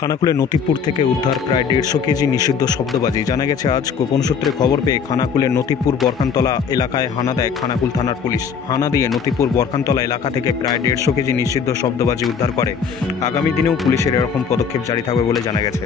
খানাকুলের নতিপুর থেকে উদ্ধার প্রায় 150 কেজি নিষিদ্ধ শব্দবাজি। জানা গেছে আজ গোপন সূত্রে খবর পেয়ে খানাকুলের নতিপুর বরখানতলা এলাকায় হানা দেয় খানাকুল থানার পুলিশ। হানা দিয়ে নতিপুর বরখানতলা এলাকা থেকে প্রায় 150 কেজি নিষিদ্ধ শব্দবাজি উদ্ধার করে। আগামী দিনেও পুলিশের এরকম পদক্ষেপ জারি থাকবে বলে জানা গেছে।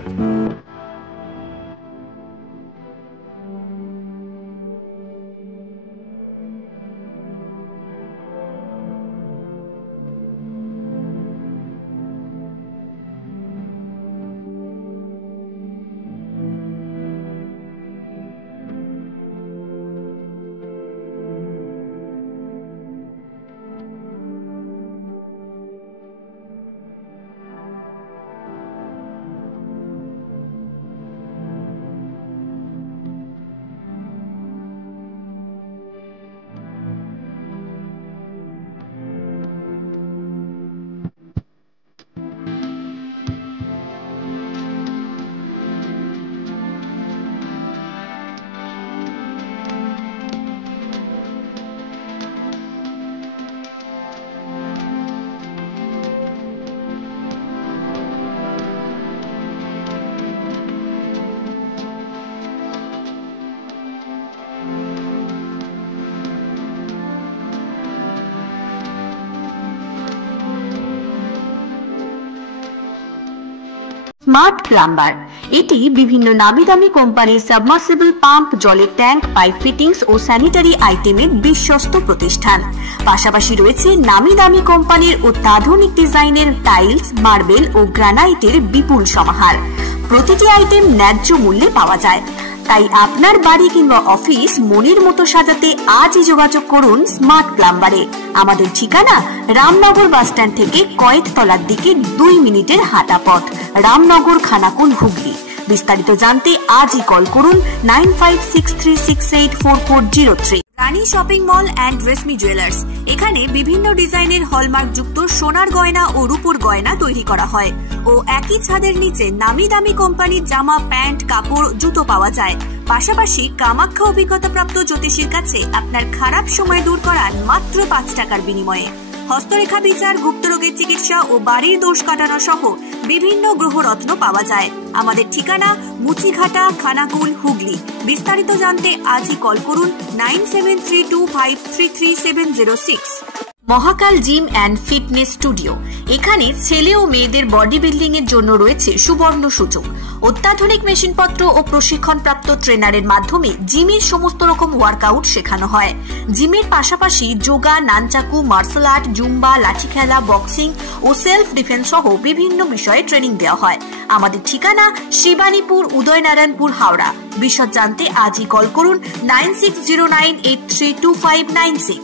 স্মার্ট প্লাম্বার এটি বিভিন্ন নামি দামি কোম্পানির সাবমার্সিবল পাম্প, জলের ট্যাঙ্ক, পাইপ ফিটিংস ও স্যানিটারি আইটেমের বিশ্বস্ত প্রতিষ্ঠান। পাশাপাশি রয়েছে নামি দামি কোম্পানির অত্যাধুনিক ডিজাইনের টাইলস, মার্বেল ও গ্রানাইটের বিপুল সমাহার। প্রতিটি আইটেম ন্যায্য মূল্যে পাওয়া যায়। তাই আপনার বাড়ি কিংবা অফিস মনের মতো সাজাতে আজই যোগাযোগ করুন স্মার্ট প্লাম্বারে। আমাদের ঠিকানা রামনগর বাসস্ট্যান্ড থেকে কয়েকতলার দিকে 2 মিনিটের হাঁটা পথ, রামনগর, খানাকুল, হুগলি। বিস্তারিত জানতে আজই কল করুন 9563684403। Rani shopping mall and Reshmi jewellers, এখানে বিভিন্ন ডিজাইনের হলমার্ক যুক্ত সোনার গয়না ও রূপোর গয়না তৈরি করা হয় ও একই ছাদের নিচে নামি দামি কোম্পানির জামা, প্যান্ট, কাপড়, জুতো পাওয়া যায়। পাশাপাশি কামাখ্যা অভিজ্ঞতাপ্রাপ্ত জ্যোতিষীর কাছে আপনার খারাপ সময় দূর করান মাত্র 5 টাকার বিনিময়ে। হস্তরেখা বিচার, গুপ্তরোগের চিকিৎসা ও বাড়ির দোষ কাটানো সহ বিভিন্ন গ্রহরত্ন পাওয়া যায়। আমাদের ঠিকানা মুচিঘাটা, খানাকুল, হুগলি। বিস্তারিত জানতে আজই কল করুন 9732533706। মহাকাল জিম অ্যান্ড ফিটনেস স্টুডিও, এখানে ছেলে ও মেয়েদের বডি বিল্ডিং এর জন্য রয়েছে সুবর্ণ সুযোগ। অত্যাধুনিক মেশিনপত্র ও প্রশিক্ষণপ্রাপ্ত ট্রেনারের মাধ্যমে জিমের সমস্ত রকম ওয়ার্কআউট শেখানো হয়। জিমের পাশাপাশি yoga, nunchaku, martial art, zumba, লাঠি খেলা, বক্সিং ও সেলফ ডিফেন্স সহ বিভিন্ন বিষয়ে ট্রেনিং দেওয়া হয়। আমাদের ঠিকানা শিবানীপুর, উদয়নারায়ণপুর, হাওড়া। বিশদ জানতে আজই কল করুন 9609832596।